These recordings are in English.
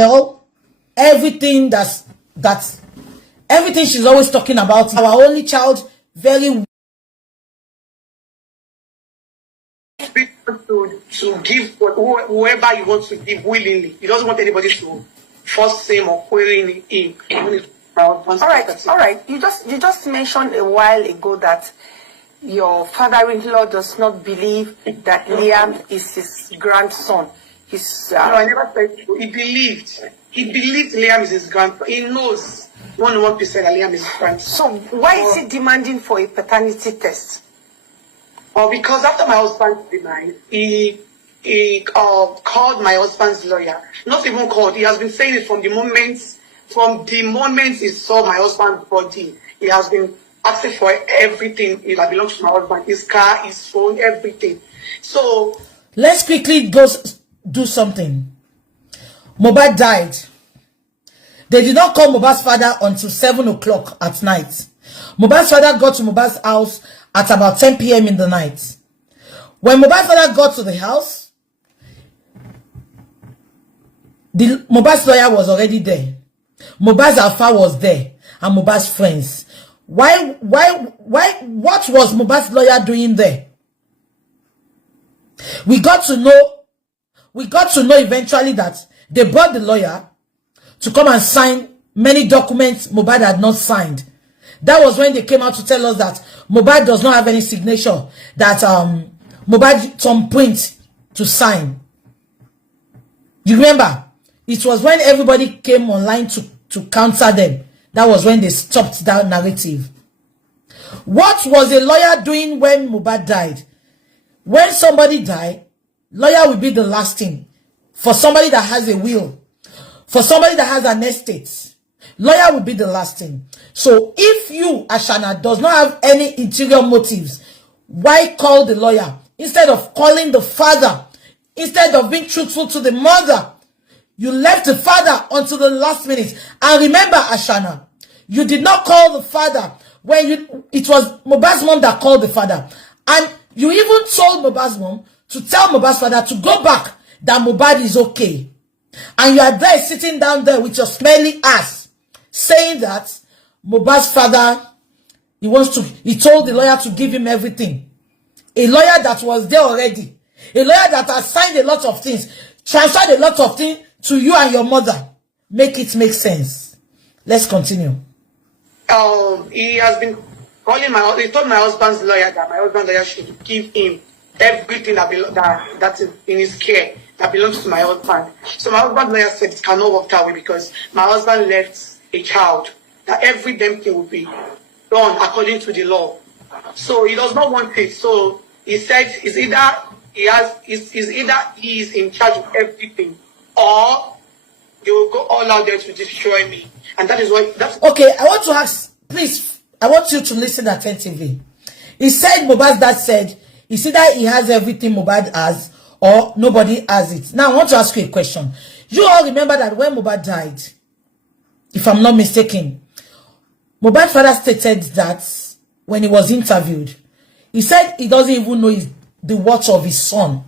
know, everything that's everything she's always talking about. Our only child, very to give whoever you want to give willingly. He doesn't want anybody to force him or query him. All right. You just mentioned a while ago that your father-in-law does not believe that Liam is his grandson. No, I never said so. He believed Liam is his grandson. He knows 100% that Liam is his grandson. So why is he demanding for a paternity test? Because after my husband's demise, he called my husband's lawyer. Not even called. He has been saying it from the moment he saw my husband's body. He has been asking for everything that belongs to my husband. His car, his phone, everything. So let's quickly go do something. Mohbad died. They did not call Mohbad's father until 7 o'clock at night. Mohbad's father got to Mohbad's house at about 10 p.m. in the night. When Mohbad's father got to the house, Mohbad's lawyer was already there. Mohbad's alpha was there, and Mohbad's friends. What was Mohbad's lawyer doing there? We got to know eventually that they brought the lawyer to come and sign many documents Mohbad had not signed. That was when they came out to tell us that Mohbad does not have any signature, that Mohbad some print to sign. You remember? It was when everybody came online to counter them. That was when they stopped that narrative. What was a lawyer doing when Mohbad died? When somebody died, lawyer will be the last thing. For somebody that has a will, for somebody that has an estate, lawyer will be the last thing. So if you, Ashana, does not have any interior motives, why call the lawyer? Instead of calling the father, instead of being truthful to the mother, you left the father until the last minute. And remember, Ashana, you did not call the father when it was Mohbad's mom that called the father. And you even told Mohbad's mom to tell Mohbad's father to go back, that Mohbad is okay. And you are there sitting down there with your smelly ass, saying that Mohbad's father, he told the lawyer to give him everything. A lawyer that was there already. A lawyer that has signed a lot of things, transferred a lot of things to you and your mother. Make it make sense. Let's continue. He has been calling he told my husband's lawyer that my husband's lawyer should give him everything that is in his care that belongs to my husband. So my husband's lawyer said it cannot work that way because my husband left a child, that every damn thing will be done according to the law. So he does not want it. So he said it's either he is in charge of everything, or they will go all out there to destroy me. And that is why okay, I want to ask, please, I want you to listen attentively. He said, Mohbad's dad said, it's either he has everything Mohbad has, or nobody has it. Now, I want to ask you a question. You all remember that when Mohbad died, if I'm not mistaken, Mohbad's father stated that when he was interviewed, he said he doesn't even know the worth of his son.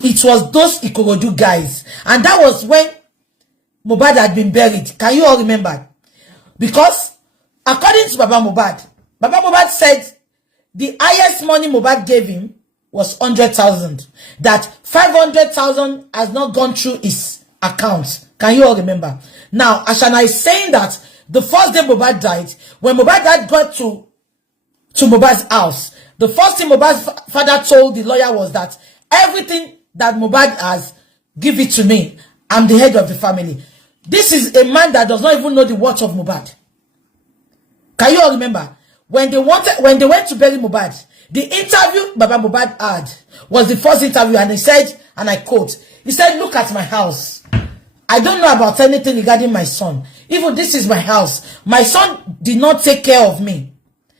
It was those Ikorodu guys. And that was when Mohbad had been buried. Can you all remember? Because according to Baba Mohbad said the highest money Mohbad gave him was 100,000. That 500,000 has not gone through his account. Can you all remember? Now, Ashana is saying that the first day Mohbad died, when Mohbad dad got to Mohbad's house, the first thing Mohbad's father told the lawyer was that everything that Mohbad has, give it to me. I'm the head of the family. This is a man that does not even know the worth of Mohbad. Can you all remember? When they went to bury Mohbad, the interview Baba Mohbad had was the first interview, and he said, and I quote, he said, look at my house. I don't know about anything regarding my son. Even this is my house. My son did not take care of me.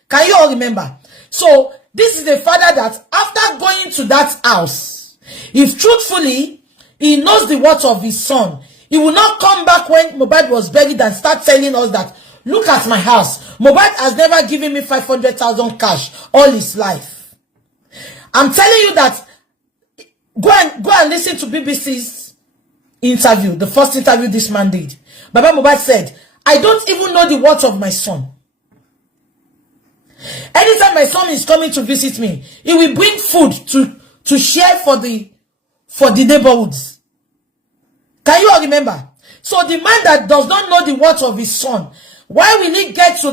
Can you all remember? So this is a father that after going to that house, if truthfully he knows the worth of his son, he will not come back when Mohbad was buried and start telling us that, look at my house. Mohbad has never given me 500,000 cash all his life. I'm telling you that go and listen to BBC's interview, the first interview this man did, Baba Mohbad said, I don't even know the worth of my son. Anytime my son is coming to visit me, he will bring food to share for the neighborhoods. Can you all remember? So the man that does not know the worth of his son, why will he get to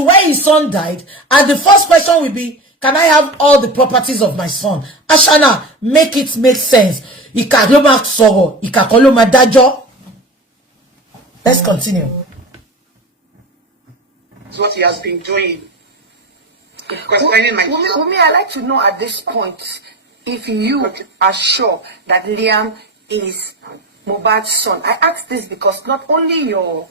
where his son died? And the first question will be, can I have all the properties of my son? Ashana, make it make sense. Let's continue. That's what he has been doing. Wunmi, I'd like to know at this point if you are sure that Liam is Mohbad's son. I ask this because not only your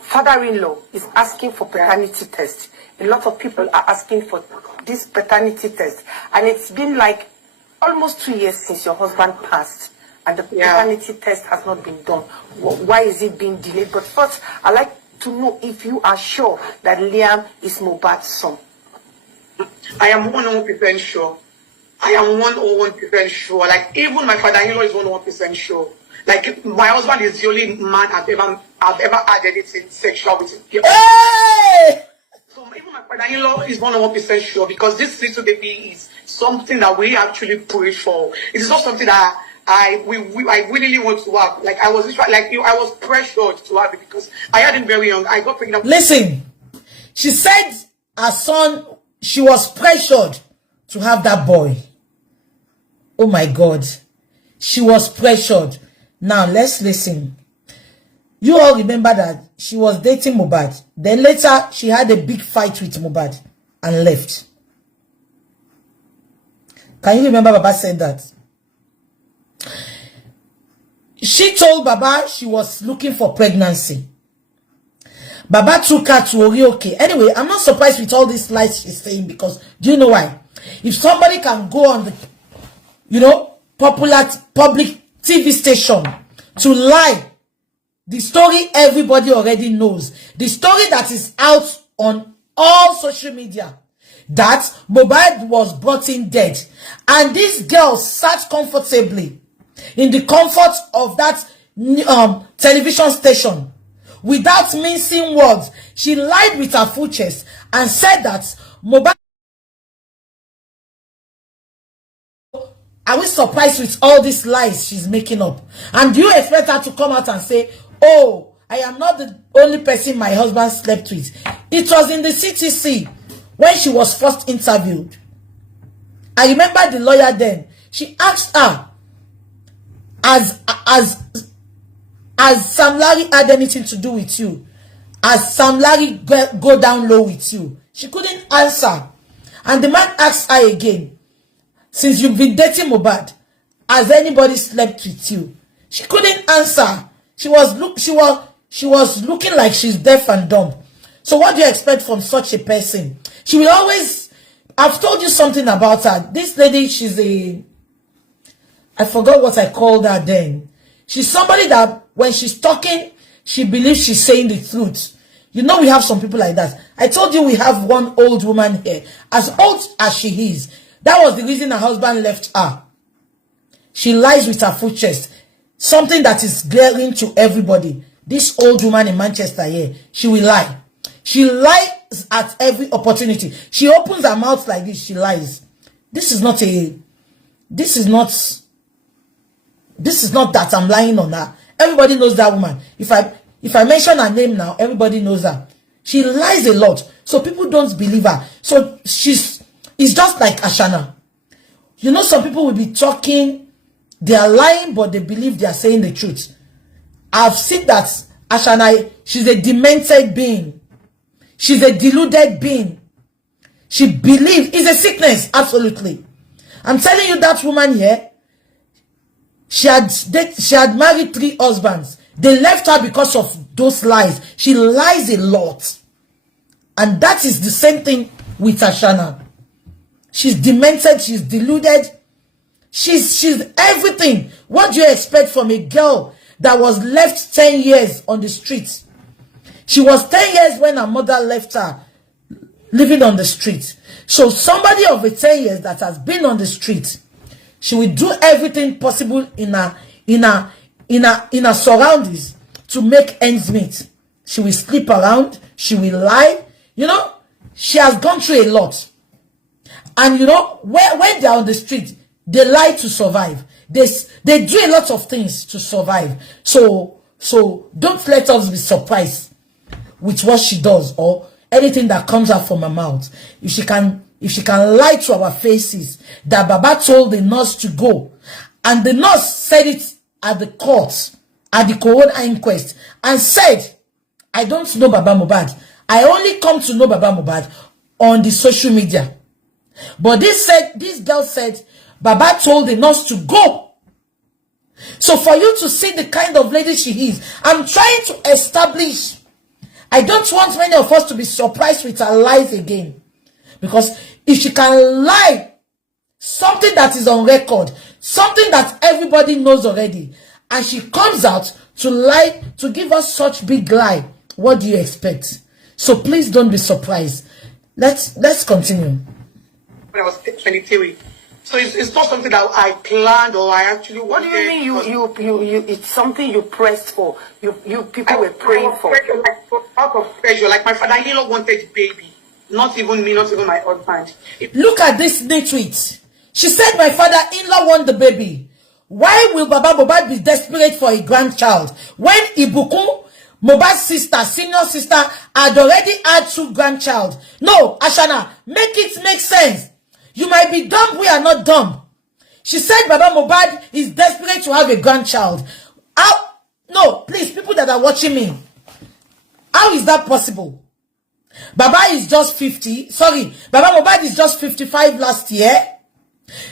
father-in-law is asking for paternity test, a lot of people are asking for this paternity test, and it's been like almost 2 years since your husband passed, and the paternity test has not been done. Why is it being delayed? But first, I'd like to know if you are sure that Liam is Mohbad's son. I am 100% sure. I am 101% sure. Like, even my father-in-law is 100% sure. Like, my husband is the only man I've ever had anything sexual with him. Hey! So even my father-in-law is 100% sure, because this little baby is something that we actually pray for. It is not something that I really want to have. Like, I was pressured to have it because I had him very young. I got pregnant. Listen, she said her son, she was pressured to have that boy. Oh my God. She was pressured. Now let's listen. You all remember that she was dating Mohbad. Then later she had a big fight with Mohbad and left. Can you remember Baba said that? She told Baba she was looking for pregnancy. Baba took her to Orioke. Anyway, I'm not surprised with all these lies she's saying, because do you know why? If somebody can go on the, popular public TV station to lie, the story everybody already knows, the story that is out on all social media, that Mohbad was brought in dead, and this girl sat comfortably in the comfort of that television station without mincing words. She lied with her full chest and said that Mohbad. Are we surprised with all these lies she's making up? And do you expect her to come out and say, oh, I am not the only person my husband slept with? It was in the CTC when she was first interviewed. I remember the lawyer then. She asked her, as Sam Larry had anything to do with you? As Sam Larry go down low with you? She couldn't answer. And the man asked her again, since you've been dating Mohbad, has anybody slept with you? She couldn't answer. She was looking like she's deaf and dumb. So what do you expect from such a person? She will always, I've told you something about her. This lady, I forgot what I called her then. She's somebody that when she's talking, she believes she's saying the truth. We have some people like that. I told you we have one old woman here, as old as she is. That was the reason her husband left her. She lies with her full chest. Something that is glaring to everybody. This old woman in Manchester here, she will lie. She lies at every opportunity. She opens her mouth like this, she lies. This is not that I'm lying on her. Everybody knows that woman. If I mention her name now, everybody knows her. She lies a lot. So people don't believe her. So it's just like Ashana. Some people will be talking, they are lying, but they believe they are saying the truth. I've seen that Ashana, she's a demented being. She's a deluded being. She believes it's a sickness, absolutely. I'm telling you, that woman here, she had married 3 husbands. They left her because of those lies. She lies a lot. And that is the same thing with Ashana. She's demented, she's deluded. She's everything. What do you expect from a girl that was left 10 years on the street? She was 10 years when her mother left her living on the street. So somebody of 10 years that has been on the street, she will do everything possible in her in her surroundings to make ends meet. She will sleep around. She will lie. You know, she has gone through a lot. And you know, when they're on the street, they lie to survive. They do a lot of things to survive. So don't let us be surprised with what she does or anything that comes out from her mouth. If she can lie to our faces that Baba told the nurse to go, and the nurse said it at the court, at the coroner inquest, and said, I don't know Baba Mohbad. I only come to know Baba Mohbad on the social media. But this girl said, Baba told the nurse to go. So for you to see the kind of lady she is, I'm trying to establish. I don't want many of us to be surprised with her lies again. Because if she can lie, something that is on record, something that everybody knows already, and she comes out to lie, to give us such big lie, what do you expect? So please don't be surprised. Let's continue. When I was 23. So it's not something that I planned or I actually wanted. What do you mean you it's something you pressed for? You people were praying for. Out of pressure. Like my father-in-law wanted the baby. Not even me, not even my husband. Look at this tweet. She said my father-in-law want the baby. Why will Baba Mohbad be desperate for a grandchild when Ibukun, Mohbad's sister, senior sister, had already had 2 grandchild? No, Ashana, make it make sense. You might be dumb, we are not dumb. She said Baba Mohbad is desperate to have a grandchild. How? No, please, people that are watching me. How is that possible? Baba is just 50. Sorry, Baba Mohbad is just 55 last year.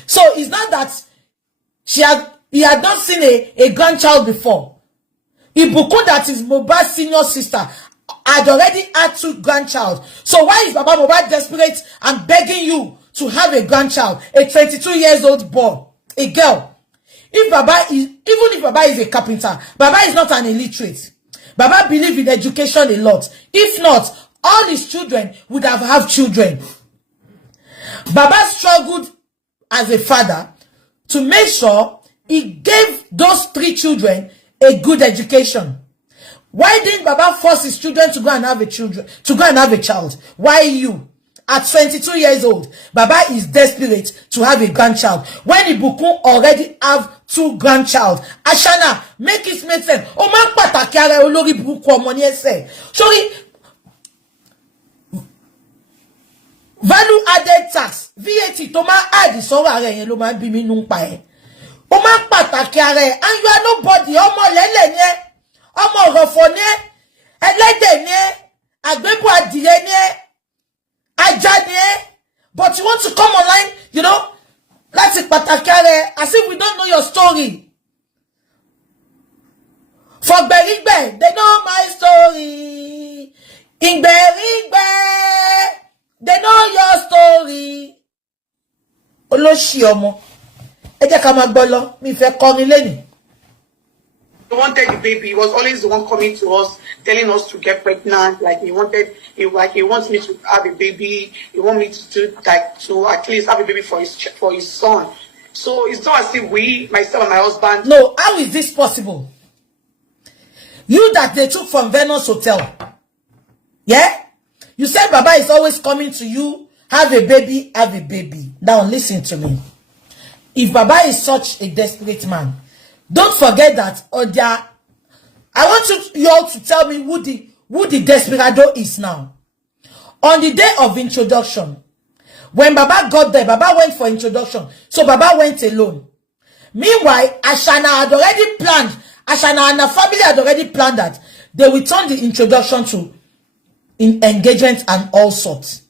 So it's not that he had not seen a grandchild before. Ibukun, that is Mohbad's senior sister, had already had 2 grandchild. So why is Baba Mohbad desperate and begging you to have a grandchild, a 22 years old boy, a girl? Even if Baba is a carpenter, Baba is not an illiterate. Baba believes in education a lot. If not, all his children would have children. Baba struggled as a father to make sure he gave those 3 children a good education. Why didn't Baba force his children to go and have a child? Why you? At 22 years old, Baba is desperate to have a grandchild when Ibukun already have 2 grandchild. Ashana, make it make sense. O man pataki ara olori buruku omo ni ese. Sorry, value added tax, VAT to ma add so ara yen lo ma bi mi nu pa e. O man pataki ara, and you are nobody. Omo lele ni e, omo rofo ni e, elede ni e, agbebu adire ni e. But you want to come online, you know, let's say patakare, as if we don't know your story. For Berigbe, they know my story. In Berigbe, they know your story. Oloshi omo, eje ka ma gbo lo, mi fe kọrin leni. He wanted the baby. He was always the one coming to us, telling us to get pregnant. Like he wants me to have a baby. He wants me to at least have a baby for his son. So it's not as if myself and my husband. No, how is this possible? You that they took from Venus Hotel, yeah? You said Baba is always coming to you, have a baby, have a baby. Now listen to me. If Baba is such a desperate man, don't forget that I want you all to tell me who the desperado is now. On the day of introduction, when Baba got there, Baba went for introduction. So Baba went alone. Meanwhile, Ashana had already planned, Ashana and her family had already planned that they will turn the introduction to engagement and all sorts.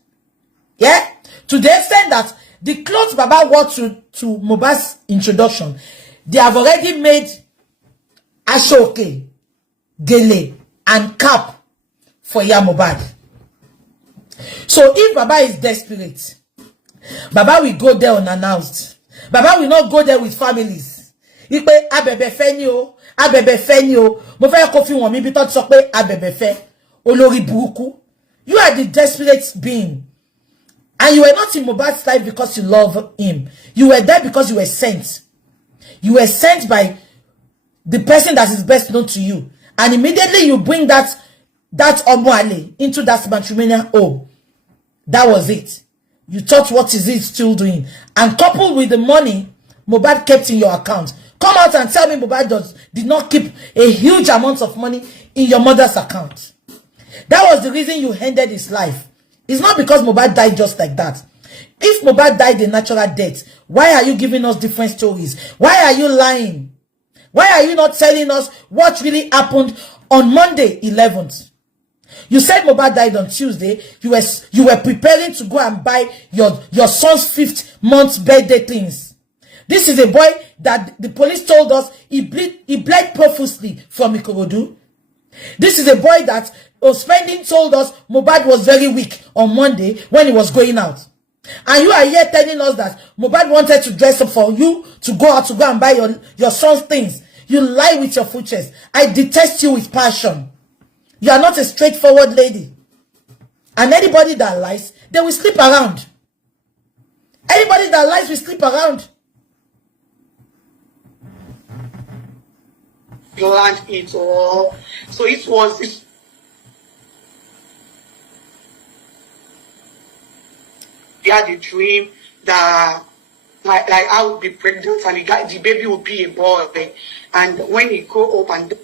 Yeah? To the extent that the clothes Baba wore to Mohbad's introduction, they have already made ashoke, gele, and cap for Mohbad. So if Baba is desperate, Baba will go there unannounced. Baba will not go there with families. Ipe abebe fe ni o, abebe fe ni o. Mo fe ko fi won mi bi to sọ pé abebe fe. Olórí burúkú. You are the desperate being. And you were not in Mohbad's life because you love him. You were there because you were sent. You were sent by the person that is best known to you, and immediately you bring that Omoale into that matrimonial home. That was it. You thought, what is it still doing? And coupled with the money Mohbad kept in your account, come out and tell me Mohbad did not keep a huge amount of money in your mother's account. That was the reason you ended his life. It's not because Mohbad died just like that. If Mohbad died a natural death, why are you giving us different stories? Why are you lying? Why are you not telling us what really happened on Monday 11th? You said Mohbad died on Tuesday. You were preparing to go and buy your son's 5th month birthday things. This is a boy that the police told us he bled profusely from Ikorodu. This is a boy that Spending told us Mohbad was very weak on Monday when he was going out. And you are here telling us that Mohbad wanted to dress up for you to go out to go and buy your son's things. You lie with your full chest. I detest you with passion. You are not a straightforward lady. And anybody that lies, they will sleep around. Anybody that lies will sleep around. Planned it all. So it was this. He had a dream that like I would be pregnant and the baby would be a boy. And when he grow up and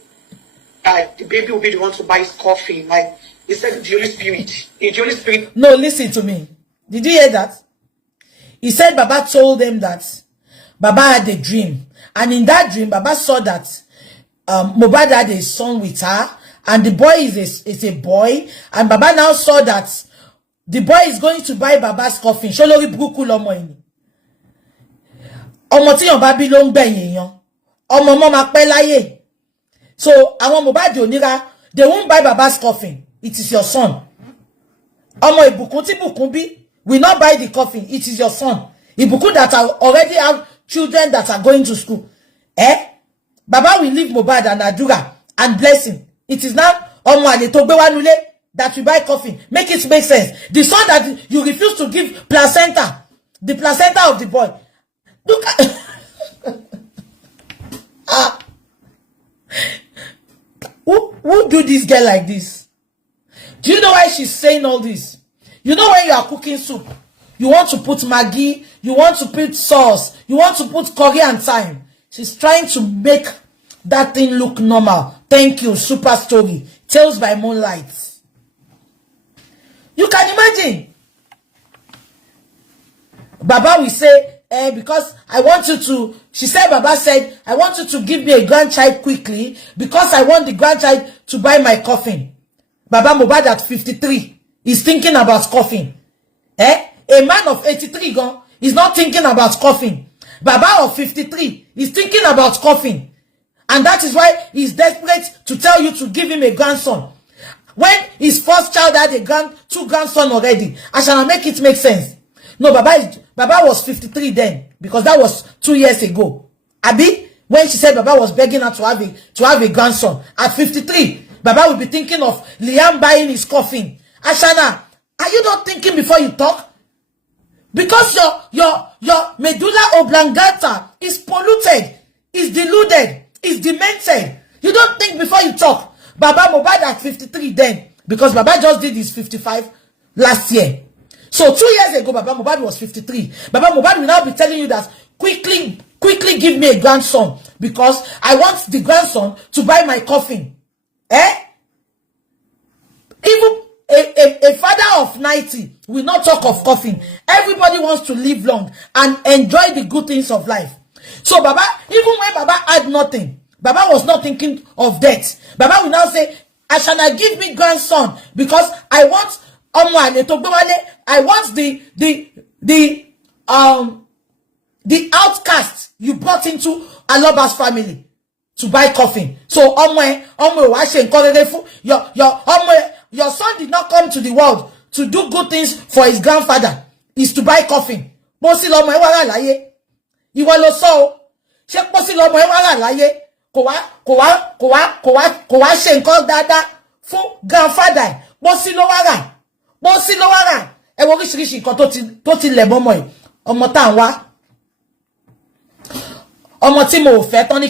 the baby will be the one to buy his coffin. Like he said, the Holy Spirit. The Holy Spirit. No, listen to me. Did you hear that? He said Baba told them that Baba had a dream. And in that dream, Baba saw that Mohbad had a son with her. And the boy is a boy. And Baba now saw that the boy is going to buy Baba's coffin. Sholori buku lomo ini. Omo ti yon babi lo ngbe yeyan. Omo mo ma pe láyé. So, àwọn Mohbad onira, they won't buy Baba's coffin. It is your son. Omo ibukun ti bukun bi will not buy the coffin. It is your son. Ibukun that already have children that are going to school. Baba will leave Mohbad and Adura and blessing. It is now Omo ale to gbe wa nule that we buy coffin. Make it make sense. The son that you refuse to give placenta, the placenta of the boy. Look at who do this girl like this? Do you know why she's saying all this? You know when you are cooking soup, you want to put Maggi, you want to put sauce, you want to put curry and thyme. She's trying to make that thing look normal. Thank you, super story. Tales by Moonlight. You can imagine. Baba will say, because I want you to, she said, Baba said, I want you to give me a grandchild quickly because I want the grandchild to buy my coffin. Baba Mohbad at 53 is thinking about coffin. A man of 83 gone is not thinking about coffin. Baba of 53 is thinking about coffin. And that is why he's desperate to tell you to give him a grandson. When his first child had two grandsons already, I shall make it make sense. No, Baba was 53 then, because that was 2 years ago. Abi, when she said Baba was begging her to have a grandson, at 53, Baba will be thinking of Liam buying his coffin. Ashana, are you not thinking before you talk? Because your medulla oblongata is polluted, is deluded, is demented. You don't think before you talk. Baba Mohbad at 53 then, because Baba just did his 55 last year. So 2 years ago, Baba Mohbad was 53. Baba Mohbad will now be telling you that quickly give me a grandson because I want the grandson to buy my coffin. Even a father of 90 will not talk of coffin. Everybody wants to live long and enjoy the good things of life. So Baba, even when Baba had nothing, Baba was not thinking of death. Baba will now say, Ashana, give me grandson because I want I want the outcast you brought into Aloba's family to buy coffin. So your son did not come to the world to do good things for his grandfather. Is to buy coffin. Posi lomo e wara láyé. Ìwọ ló sọ o. Ṣé posi lomo e wara láyé. Kò wá ṣe nǹkan dáadáa fún grandfather. Posi lo wara. Posi lo wara. Ẹ wo oríṣiríṣi nǹkan tó ti lẹ̀ mọ́mọ́ ẹ̀. Ọmọ tá ń wá. ọmọ tí mo fẹ́ tán ní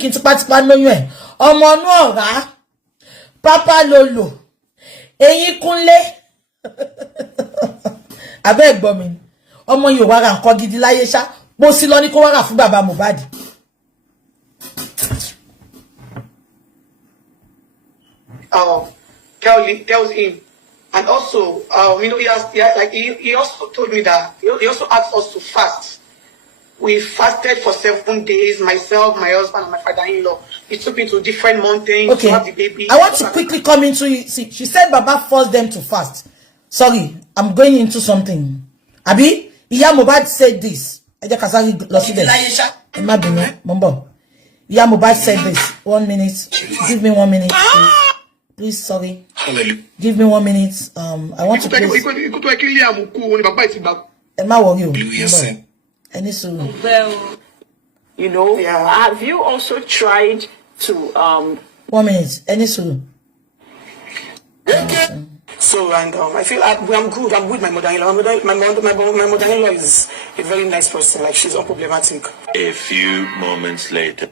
kí n tipátipá lóyún ẹ̀ ọmọ inú ọ̀rá pápá lolo eyín kúnlé abẹ́ ẹ̀gbọ́n mi ọmọ yìí ò wá ra nǹkan gidi láyé ṣá mo sì lọ ní kó wá rà fún bàbá Mohbad. tells him, and also he also told me that he also asked us to fast. We fasted for 7 days, myself, my husband, and my father-in-law. He took me to different mountains to have the baby. I want to quickly come into it. See, she said Baba forced them to fast. Sorry, I'm going into something. Abi, Iya Mohbad said this. Iya Mohbad said this. 1 minute. Give me 1 minute, please. Sorry. Give me 1 minute. I want to please. You know, have you also tried to 1 minute. Any sulu. So, and I feel I'm good. I'm with my mother-in-law. My mother-in-law is a very nice person. Like, she's unproblematic. A few moments later.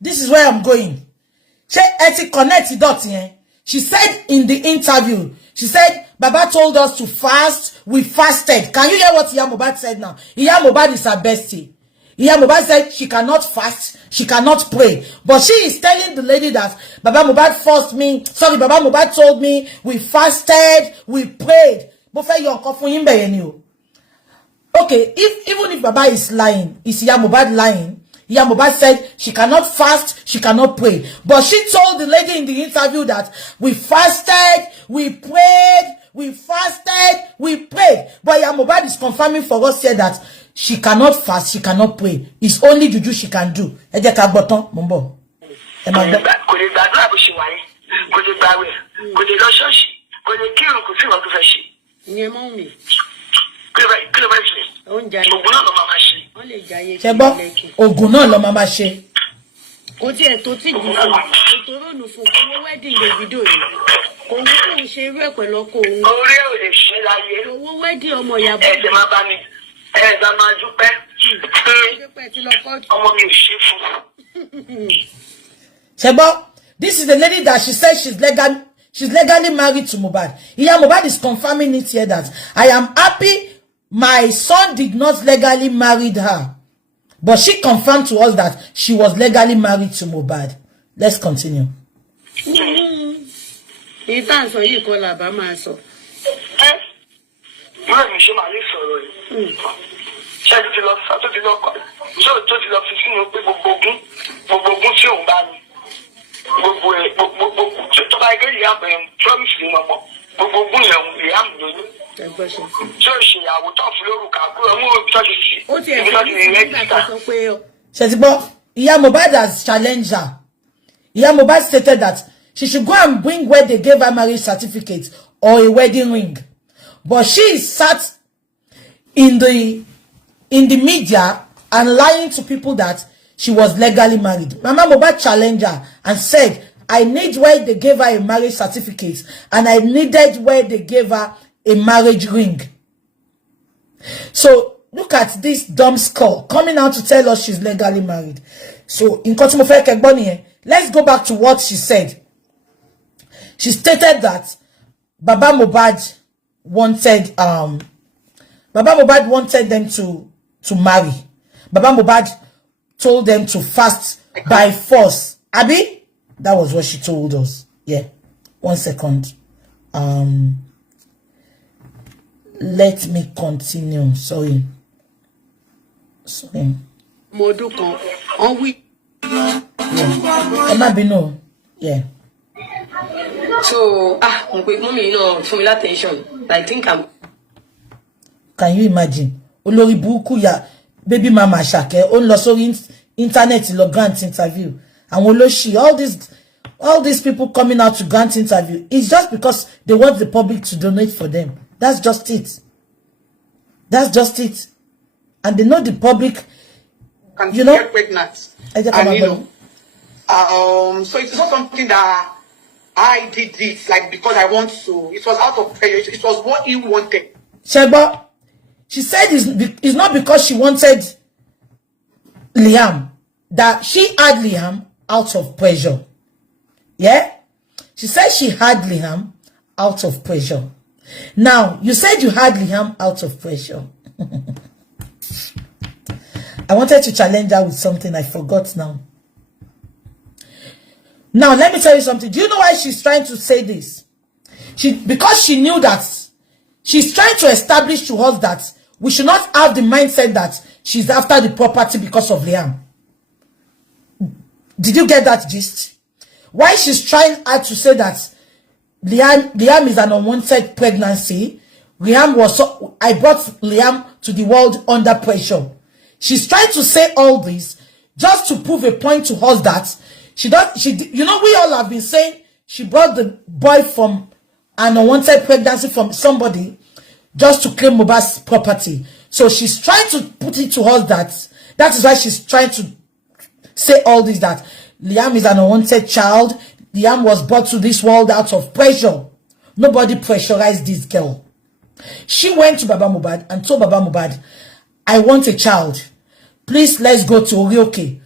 This is where I'm going. She said in the interview, she said, Baba told us to fast. We fasted. Can you hear what Iya Mohbad said now? Iya Mohbad is her bestie. Iya Mohbad said she cannot fast, she cannot pray. But she is telling the lady that Baba Mohbad forced me. Sorry, Baba Mohbad told me we fasted, we prayed. Okay, even if Baba is lying, is Iya Mohbad lying? Iya Mohbad said she cannot fast, she cannot pray. But she told the lady in the interview that we fasted, we prayed, we fasted, we prayed. But Iya Mohbad is confirming for us here that she cannot fast, she cannot pray. It's only juju she can do. Ogun náà ló máa ṣe. Kò tí ẹ̀ tó tí jù fún ètò rónù fún owó wedding Davido yìí. Kò ní kò ń ṣe irú ẹ̀ pẹ̀lú ọkọ òun. Orí ò lè ṣe láyé. Owó wedding ọmọ ìyàbọ̀. Ẹ ṣe máa bá mi. Ẹ ṣe máa dúpẹ́. Ọmọ mi ò ṣe fún. Shebo, this is the lady that she said she's legally married to Mohbad. Iya Mohbad is confirming it here that I am happy my son did not legally marry her. But she confirmed to us that she was legally married to Mohbad. Let's continue. Iya Mohbad has challenged her. Iya Mohbad stated that she should go and bring where they gave her marriage certificate or a wedding ring. But she sat in the media and lying to people that she was legally married. Mama Mohbad challenged her and said, I need where they gave her a marriage certificate and I needed where they gave her a marriage ring. So Look at this dumb skull coming out to tell us she's legally married. So, in let's go back to what she said. She stated that Baba Mohbad wanted them to marry. Baba Mohbad told them to fast by force. Abi? That was what she told us. Yeah. 1 second. Let me continue. Sorry. Yeah. So, mommy, for me attention. I think I'm. Can you imagine? Olori buku ya baby mama Shake on lo sori internet lo grant interview. And Oloshi, all these people coming out to grant interview, it's just because they want the public to donate for them. That's just it. That's just it. And they know the public, you know, get pregnant. And, so it's not something that I did it like because I want to. It was out of pressure. It was what he wanted. Sheba, she said it's not because she wanted Liam, that she had Liam out of pressure. Yeah? She said she had Liam out of pressure. Now, you said you had Liam out of pressure. I wanted to challenge her with something I forgot now. Now, let me tell you something. Do you know why she's trying to say this? Because she knew that she's trying to establish to us that we should not have the mindset that she's after the property because of Liam. Did you get that gist? Why she's trying to say that Liam is an unwanted pregnancy. I brought Liam to the world under pressure. She's trying to say all this just to prove a point to us that you know, we all have been saying she brought the boy from an unwanted pregnancy from somebody just to claim Mohbad's property. So she's trying to put it to us that is why she's trying to say all this, that Liam is an unwanted child. Liam was brought to this world out of pressure. Nobody pressurized this girl. She went to Baba Mohbad and told Baba Mohbad, I want a child. Please, let's go to Orioke.